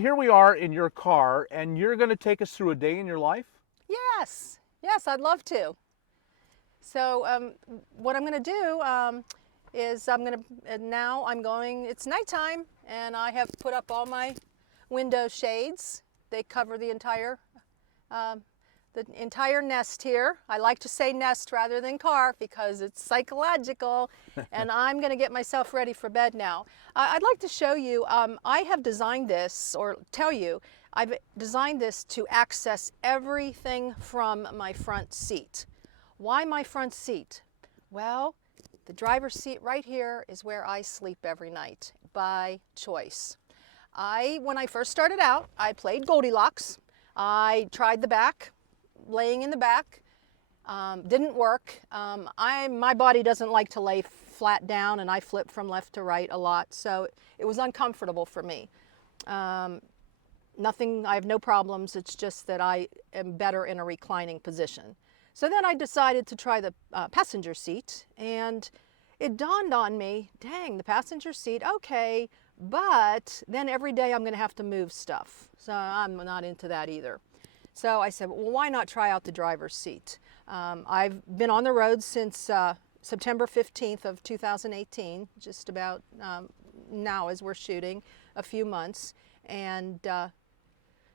Here we are in your car, and you're going to take us through a day in your life? Yes, yes, I'd love to. So what I'm going to do is now I'm going, it's nighttime, and I have put up all my window shades. They cover um, the entire nest here. I like to say nest rather than car because it's psychological, and I'm going to get myself ready for bed now. I'd like to show you, I have designed this, or tell you, I've designed this to access everything from my front seat. Why my front seat? Well, the driver's seat right here is where I sleep every night by choice. When I first started out, I played Goldilocks. I tried the back, laying in the back, didn't work. My body doesn't like to lay flat down, and I flip from left to right a lot, so it was uncomfortable for me. Nothing, I have no problems, it's just that I am better in a reclining position. So then I decided to try the passenger seat, and it dawned on me, dang, the passenger seat, okay, but then every day I'm going to have to move stuff. So I'm not into that either. So I said, well, why not try out the driver's seat? I've been on the road since September 15th of 2018, just about now as we're shooting, a few months. And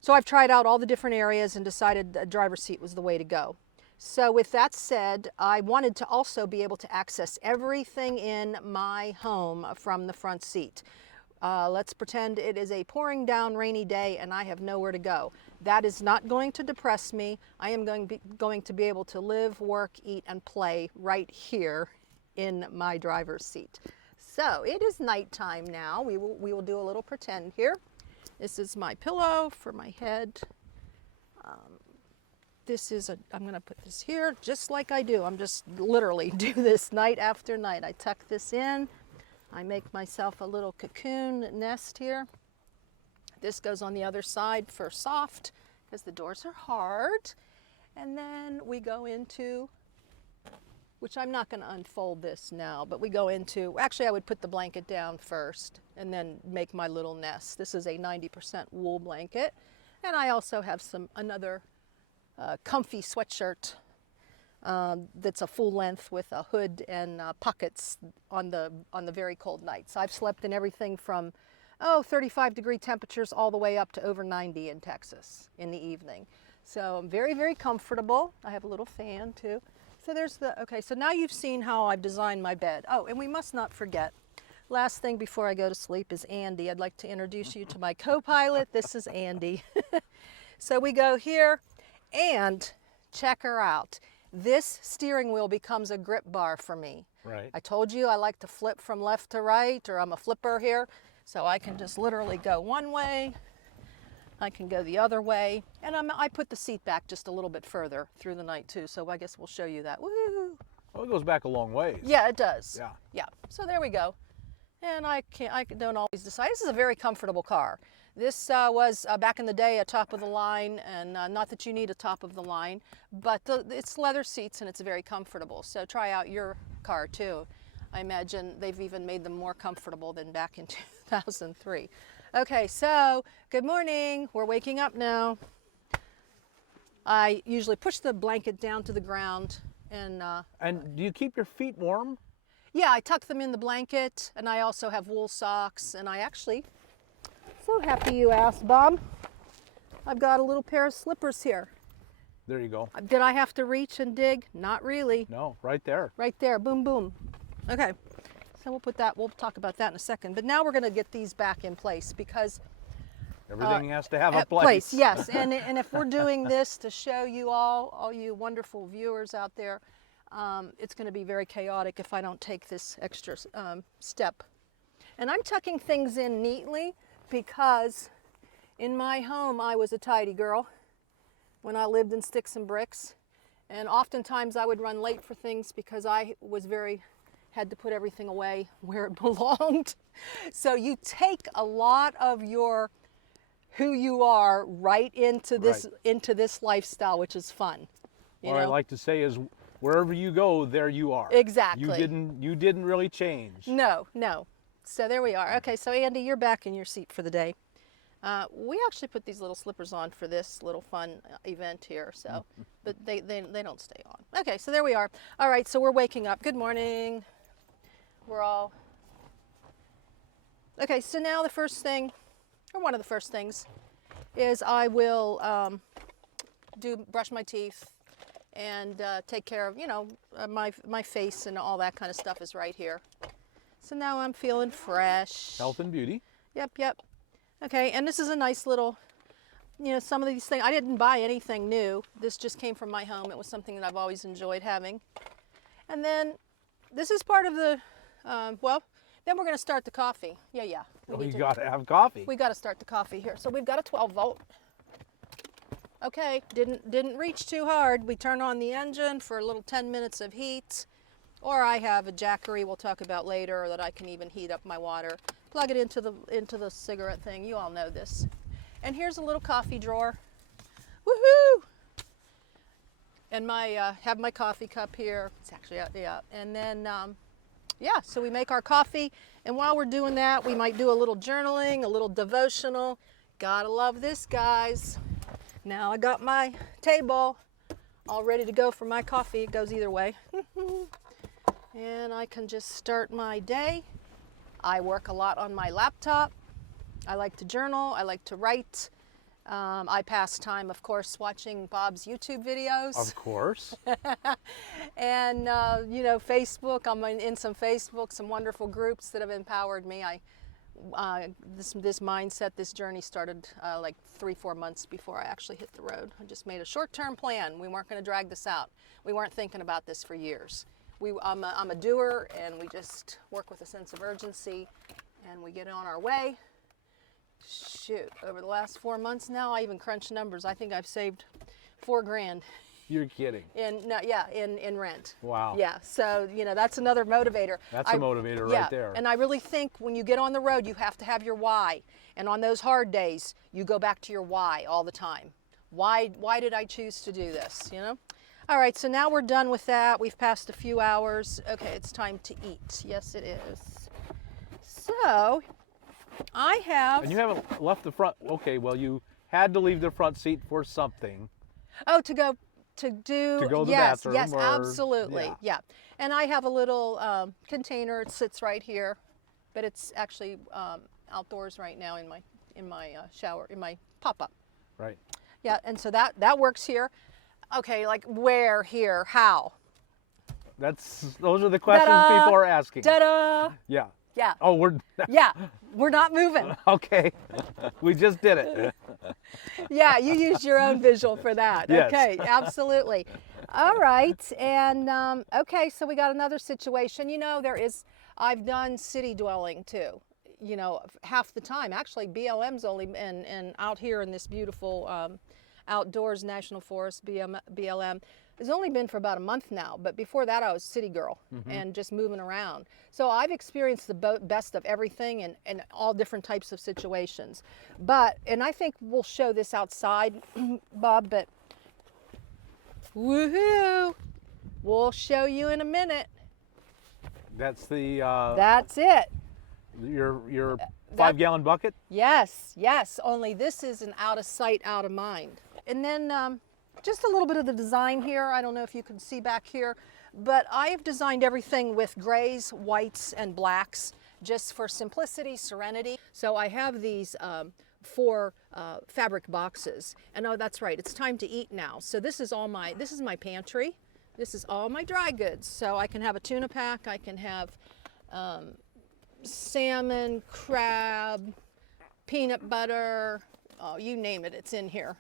so I've tried out all the different areas and decided the driver's seat was the way to go. So with that said, I wanted to also be able to access everything in my home from the front seat. Let's pretend it is a pouring down rainy day and I have nowhere to go. That is not going to depress me. I am going to be able to live, work, eat, and play right here in my driver's seat. So it is nighttime now. We will do a little pretend here. This is my pillow for my head. I'm going to put this here just like I do. I'm just literally do this night after night. I tuck this in. I make myself a little cocoon nest here. This goes on the other side for soft because the doors are hard. And then we go into, which I'm not going to unfold this now, but we go into, actually I would put the blanket down first and then make my little nest. This is a 90% wool blanket. And I also have another comfy sweatshirt that's a full length with a hood and pockets on the very cold nights. I've slept in everything from 35-degree temperatures all the way up to over 90 in Texas in the evening. So I'm very, very comfortable. I have a little fan too. So okay, so now you've seen how I've designed my bed. Oh, and we must not forget, last thing before I go to sleep is Andy. I'd like to introduce you to my co-pilot. This is Andy. So we go here. And check her out. This steering wheel becomes a grip bar for me. Right. I told you I like to flip from left to right, or I'm a flipper here. So I can just literally go one way. I can go the other way. And I put the seat back just a little bit further through the night too. So I guess we'll show you that. Woo! Well, it goes back a long ways. Yeah, it does. Yeah. Yeah. So there we go. And I don't always decide. This is a very comfortable car. This was back in the day a top of the line, and not that you need a top of the line, but it's leather seats and it's very comfortable. So try out your car too. I imagine they've even made them more comfortable than back in 2003. Okay, so good morning. We're waking up now. I usually push the blanket down to the ground and do you keep your feet warm? yeah, I tuck them in the blanket, and I also have wool socks, and I actually, so happy you asked, Bob. I've got a little pair of slippers here. There you go. Did I have to reach and dig? Not really. No, right there. Right there, boom, boom. Okay, so we'll talk about that in a second. But now we're gonna get these back in place because Everything has to have a place. Yes, and if we're doing this to show you all you wonderful viewers out there, it's going to be very chaotic if I don't take this extra step. And I'm tucking things in neatly because in my home I was a tidy girl when I lived in sticks and bricks, and oftentimes I would run late for things because I was had to put everything away where it belonged. So you take a lot of your who you are right into this lifestyle, which is fun. What I like to say is, wherever you go, there you are. Exactly. You didn't really change. No. So there we are. Okay, so Andy, you're back in your seat for the day. We actually put these little slippers on for this little fun event here, so, but they don't stay on. Okay, so there we are. All right, so we're waking up. Good morning. We're all, okay, so now the first thing, or one of the first things, is I will brush my teeth and take care of, you know, my face and all that kind of stuff is right here. So now I'm feeling fresh. Health and beauty. Yep, yep. Okay, and this is a nice little, you know, some of these things, I didn't buy anything new. This just came from my home. It was something that I've always enjoyed having. And then this is part of the, well, then we're going to start the coffee. Yeah. You got to have coffee. We got to start the coffee here. So we've got a 12 volt. Okay, didn't reach too hard. We turn on the engine for a little 10 minutes of heat. Or I have a Jackery we'll talk about later that I can even heat up my water. Plug it into the cigarette thing. You all know this. And here's a little coffee drawer. Woohoo! And my have my coffee cup here. It's actually out, yeah. And then yeah, so we make our coffee, and while we're doing that, we might do a little journaling, a little devotional. Gotta love this, guys. Now I got my table all ready to go for my coffee. It goes either way. And I can just start my day. I work a lot on my laptop. I like to journal. I like to write. I pass time, of course, watching Bob's YouTube videos. Of course. And, you know, Facebook. I'm in some Facebook, some wonderful groups that have empowered me. This mindset, this journey started like 3-4 months before I actually hit the road. I just made a short-term plan. We weren't going to drag this out. We weren't thinking about this for years. I'm a doer, and we just work with a sense of urgency, and we get on our way. Shoot, over the last 4 months now, I even crunched numbers. I think I've saved $4 grand. You're kidding. In rent. Wow. Yeah, so, you know, that's another motivator. That's a motivator right there. And I really think when you get on the road, you have to have your why. And on those hard days, you go back to your why all the time. Why did I choose to do this, you know? All right, so now we're done with that. We've passed a few hours. Okay, it's time to eat. Yes, it is. So, I have... And you haven't left the front. Okay, well, you had to leave the front seat for something. Oh, to go to the bathroom. Yes, absolutely. Yeah. And I have a little container. It sits right here, but it's actually outdoors right now in my shower, in my pop-up. Right. Yeah, and so that works here. Okay, like where, here, how? Those are the questions Ta-da! people are asking. Ta-da! Yeah. Yeah. Oh, we're not moving. Okay. We just did it. Yeah, you used your own visual for that. Yes. Okay, absolutely. All right, and okay, so we got another situation. You know, I've done city dwelling too. You know, half the time. Actually, BLM's only and out here in this beautiful outdoors national forest, BLM, has only been for about a month now, but before that I was city girl and just moving around. So I've experienced the best of everything and all different types of situations. And I think we'll show this outside, Bob, but woohoo, we'll show you in a minute. That's the... That's it. Your 5-gallon bucket? Yes, only this is an out of sight, out of mind. And then just a little bit of the design here. I don't know if you can see back here, but I've designed everything with grays, whites, and blacks just for simplicity, serenity. So I have these 4 fabric boxes. And oh, that's right, it's time to eat now. So this is my pantry. This is all my dry goods. So I can have a tuna pack, I can have salmon, crab, peanut butter, oh, you name it, it's in here.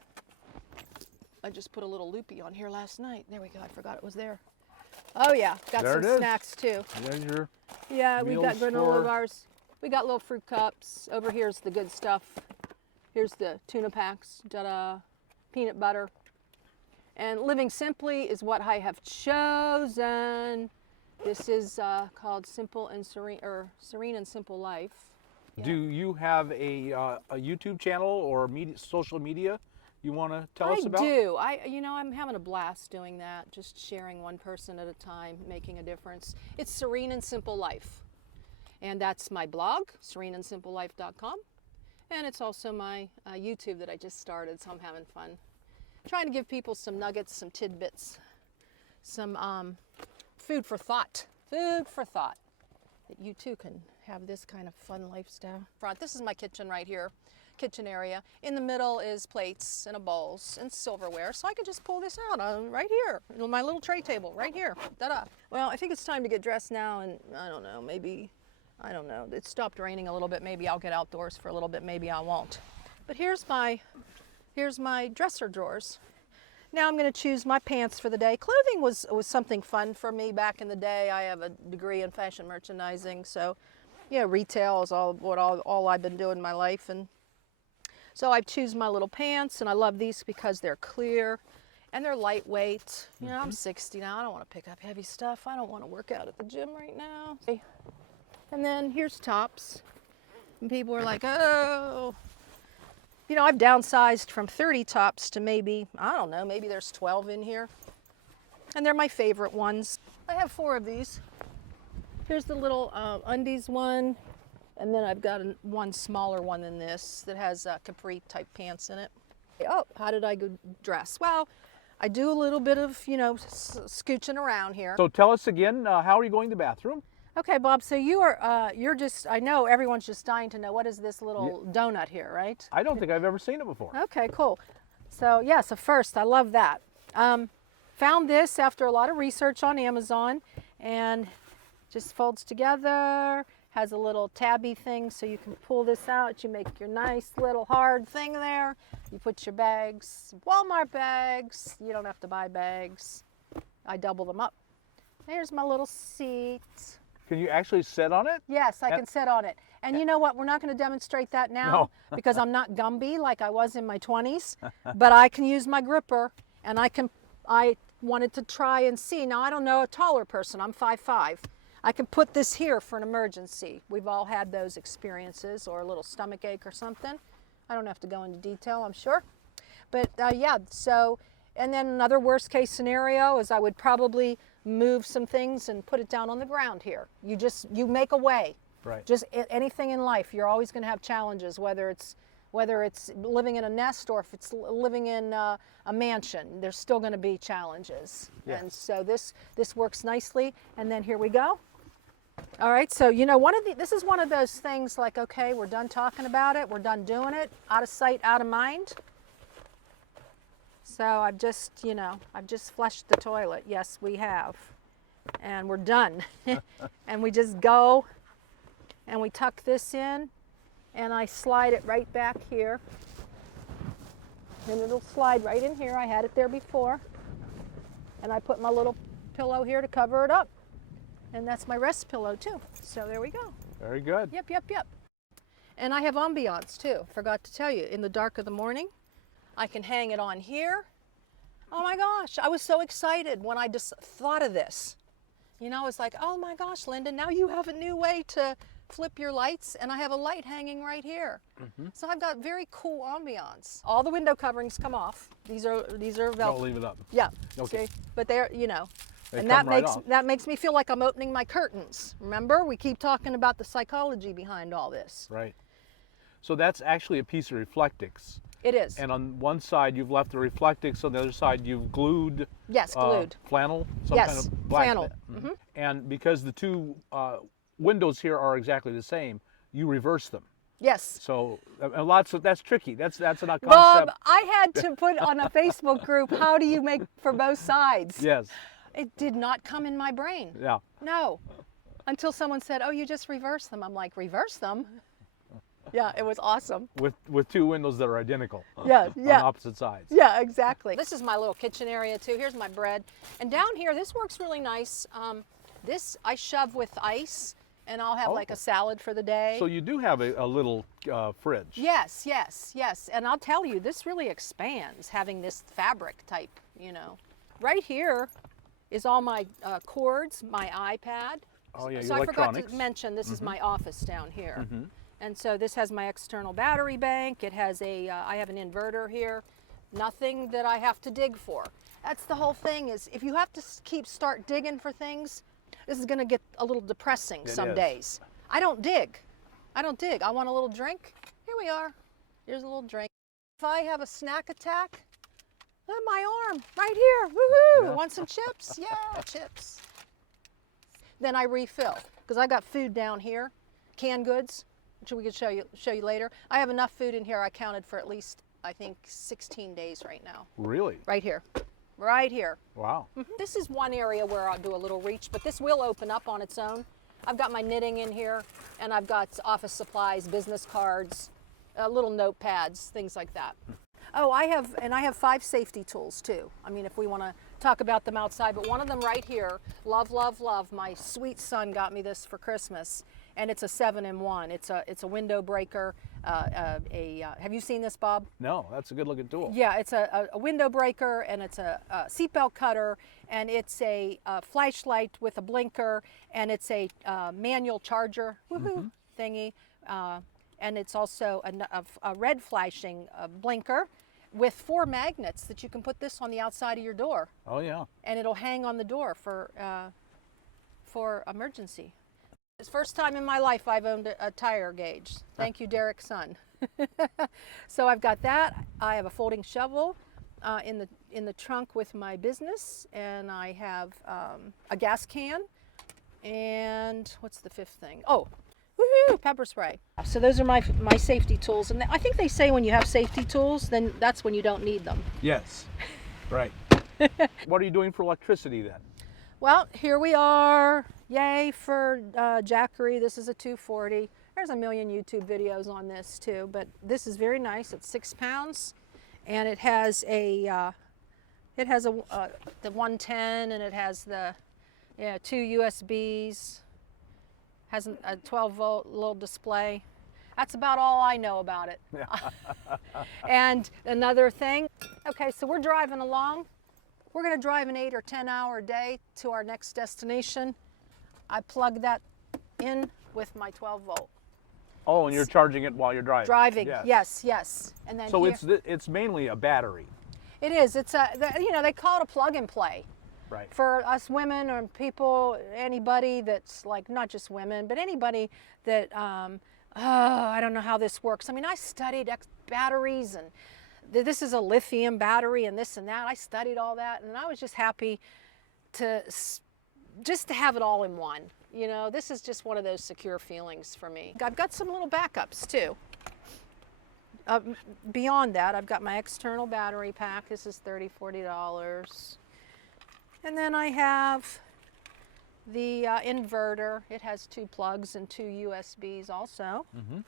I just put a little loopy on here last night. There we go, I forgot it was there. Oh yeah, got there some snacks too. There's your Yeah, we got granola for... bars. We got little fruit cups. Over here's the good stuff. Here's the tuna packs, ta-da, peanut butter. And living simply is what I have chosen. This is called Simple and Serene, or Serene and Simple Life. Yeah. Do you have a YouTube channel or social media you want to tell us about? I do. I'm having a blast doing that, just sharing one person at a time, making a difference. It's Serene and Simple Life. And that's my blog, sereneandsimplelife.com. And it's also my YouTube that I just started, so I'm having fun. Trying to give people some nuggets, some tidbits, some food for thought. Food for thought. That you too can have this kind of fun lifestyle. This is my kitchen right here, kitchen area. In the middle is plates and bowls and silverware, so I can just pull this out right here, my little tray table right here. Ta-da. Well, I think it's time to get dressed now, and I don't know, maybe, I don't know. It stopped raining a little bit. Maybe I'll get outdoors for a little bit. Maybe I won't. But here's my dresser drawers. Now I'm going to choose my pants for the day. Clothing was something fun for me back in the day. I have a degree in fashion merchandising, so yeah, retail is all I've been doing in my life. And so I choose my little pants, and I love these because they're clear and they're lightweight. You know, I'm 60 now. I don't want to pick up heavy stuff. I don't want to work out at the gym right now. And then here's tops. And people are like, oh. You know, I've downsized from 30 tops to maybe, I don't know, maybe there's 12 in here. And they're my favorite ones. I have 4 of these. Here's the little undies one. And then I've got one smaller one than this that has capri type pants in it. Oh, how did I go dress? Well, I do a little bit of, you know, scooching around here. So tell us again, how are you going to the bathroom? Okay, Bob, so you're just, I know everyone's just dying to know, what is this little donut here, right? I don't think I've ever seen it before. Okay, cool. So yeah, so first, I love that. Found this after a lot of research on Amazon, and just folds together, has a little tabby thing so you can pull this out. You make your nice little hard thing there. You put your bags, Walmart bags. You don't have to buy bags. I double them up. There's my little seat. Can you actually sit on it? Yes, I can sit on it. And you know what? We're not going to demonstrate that now because I'm not Gumby like I was in my 20s. But I can use my gripper, and I wanted to try and see. Now, I don't know a taller person. I'm 5'5". I can put this here for an emergency. We've all had those experiences, or a little stomach ache or something. I don't have to go into detail, I'm sure. But yeah, so, and then another worst case scenario is I would probably move some things and put it down on the ground here. You make a way. Right. Just anything in life, you're always going to have challenges, whether it's living in a nest or if it's living in a mansion. There's still going to be challenges. Yes. And so this works nicely. And then here we go. All right, so you know, this is one of those things like, okay, we're done talking about it, we're done doing it, out of sight, out of mind. So I've just flushed the toilet. Yes, we have. And we're done. And we just go and we tuck this in, and I slide it right back here. And it'll slide right in here. I had it there before. And I put my little pillow here to cover it up. And that's my rest pillow too. So there we go. Very good. Yep. And I have ambiance too. Forgot to tell you, in the dark of the morning, I can hang it on here. Oh my gosh, I was so excited when I just thought of this. You know, it's like, oh my gosh, Linda, now you have a new way to flip your lights, and I have a light hanging right here. So I've got very cool ambiance. All the window coverings come off. These are velvet. Don't leave it up. Yeah. Okay. See? But they're, you know, They and come that right makes off. that makes me feel like I'm opening my curtains. Remember, we keep talking about the psychology behind all this. Right. So that's actually a piece of Reflectix. It is. And on one side you've left the Reflectix, on the other side you've glued. Yes, glued. Flannel. Some Yes, kind of black flannel. And because the two windows here are exactly the same, you reverse them. Yes. So that's tricky. That's not concept. Bob, I had to put on a Facebook group, how do you make for both sides? Yes. It did not come in my brain. Yeah. No. Until someone said, oh, you just reverse them. I'm like, reverse them? Yeah, it was awesome. With two windows that are identical. Yeah. On opposite sides. Yeah, exactly. This is my little kitchen area too. Here's my bread. And down here, this works really nice. This I shove with ice, and I'll have like a salad for the day. So you do have a little fridge. Yes. And I'll tell you, this really expands having this fabric type, you know. Right here is all my cords, my iPad. Oh yeah, So your I forgot electronics. to mention, this is my office down here. And so this has my external battery bank. It has I have an inverter here. Nothing that I have to dig for. That's the whole thing, is if you have to start digging for things, this is gonna get a little depressing some days. I don't dig. I want a little drink. Here we are. Here's a little drink. If I have a snack attack, look at my arm right here. Woohoo! Yeah. Want some chips? Yeah, chips. Then I refill because I got food down here, canned goods, which we could show you later. I have enough food in here. I counted for at least, I think, 16 days right now. Really? Right here. Right here. Wow. This is one area where I'll do a little reach, but this will open up on its own. I've got my knitting in here, and I've got office supplies, business cards, little notepads, things like that. Oh, I have 5 safety tools too. I mean, if we want to talk about them outside, but one of them right here, love, love, love. My sweet son got me this for Christmas, and it's a 7-in-1. It's a window breaker. Have you seen this, Bob? No, that's a good looking tool. Yeah, it's a window breaker, and it's a seatbelt cutter, and it's a flashlight with a blinker, and it's a manual charger thingy, and it's also a red flashing blinker with 4 magnets that you can put this on the outside of your door, Oh yeah. and it'll hang on the door for emergency. It's the first time in my life I've owned a tire gauge. Thank you, Derek's son. So I've got that. I have a folding shovel in the trunk with my business, and I have a gas can, and what's the 5th thing? Oh, woohoo, pepper spray. So those are my safety tools, and I think they say when you have safety tools, then that's when you don't need them. Yes. Right. What are you doing for electricity then? Well, here we are. Yay for Jackery. This is a 240. There's a million YouTube videos on this too, but this is very nice. It's 6 pounds, and it has the 110, and it has the 2 USBs. Has a 12-volt little display. That's about all I know about it. And another thing. Okay, so we're driving along. We're going to drive an 8 or 10 hour day to our next destination. I plug that in with my 12 volt. Oh, and you're charging it while you're driving. Driving, Yes. yes. And then So here, it's mainly a battery. it is. It's they call it a plug and play. Right. For us women or people, anybody that's like, not just women, but anybody that, I don't know how this works. I mean, I studied batteries, and this is a lithium battery and this and that. I studied all that, and I was just happy to have it all in one. You know, this is just one of those secure feelings for me. I've got some little backups too. Beyond that, I've got my external battery pack. This is $30, $40. And then I have the inverter. It has 2 plugs and 2 USBs also. And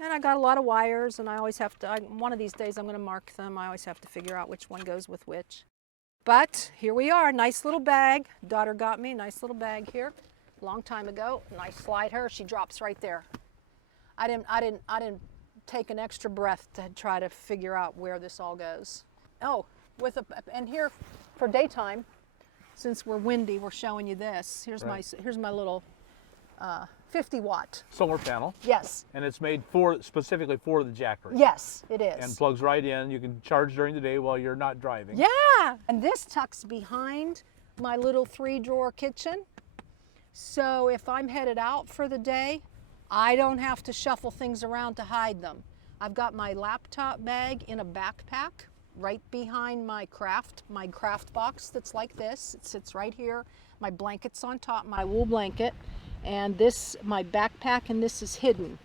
I got a lot of wires, and I always have to, one of these days I'm going to mark them. I always have to figure out which one goes with which. But here we are, nice little bag. Daughter got me a nice little bag here a long time ago, and I slide her, she drops right there. I didn't take an extra breath to try to figure out where this all goes. Oh, and here for daytime, since we're windy, we're showing you this. Here's my little 50-watt Solar panel. Yes. And it's made specifically for the Jackery. Yes, it is. And plugs right in. You can charge during the day while you're not driving. Yeah. And this tucks behind my little 3-drawer kitchen. So if I'm headed out for the day, I don't have to shuffle things around to hide them. I've got my laptop bag in a backpack right behind my craft box that's like this. It sits right here. My blanket's on top, my wool blanket, and this, my backpack, and this is hidden.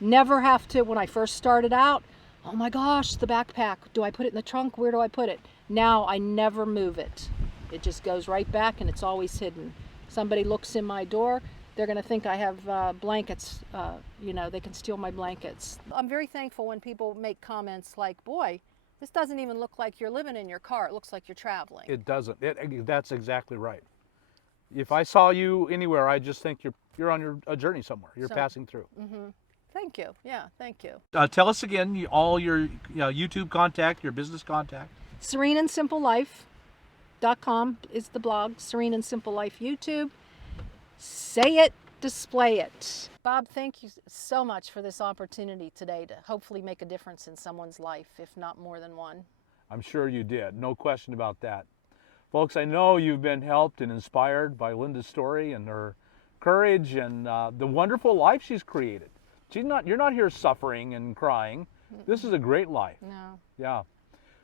Never have to, when I first started out, oh my gosh, the backpack, do I put it in the trunk? Where do I put it? Now I never move it. It just goes right back, and it's always hidden. Somebody looks in my door, they're going to think I have blankets, they can steal my blankets. I'm very thankful when people make comments like, boy, this doesn't even look like you're living in your car. It looks like you're traveling. It doesn't. That's exactly right. If I saw you anywhere, I just think you're on a journey somewhere. You're passing through. Thank you. Yeah, thank you. Tell us again all your YouTube contact, your business contact. SereneandSimpleLife.com is the blog. Serene and Simple Life YouTube. Say it, display it. Bob, thank you so much for this opportunity today to hopefully make a difference in someone's life, if not more than one. I'm sure you did. No question about that. Folks, I know you've been helped and inspired by Linda's story and her courage and the wonderful life she's created. You're not here suffering and crying. This is a great life. No. Yeah.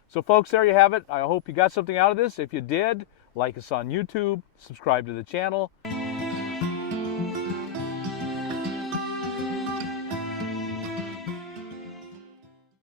So folks, there you have it. I hope you got something out of this. If you did, like us on YouTube, subscribe to the channel.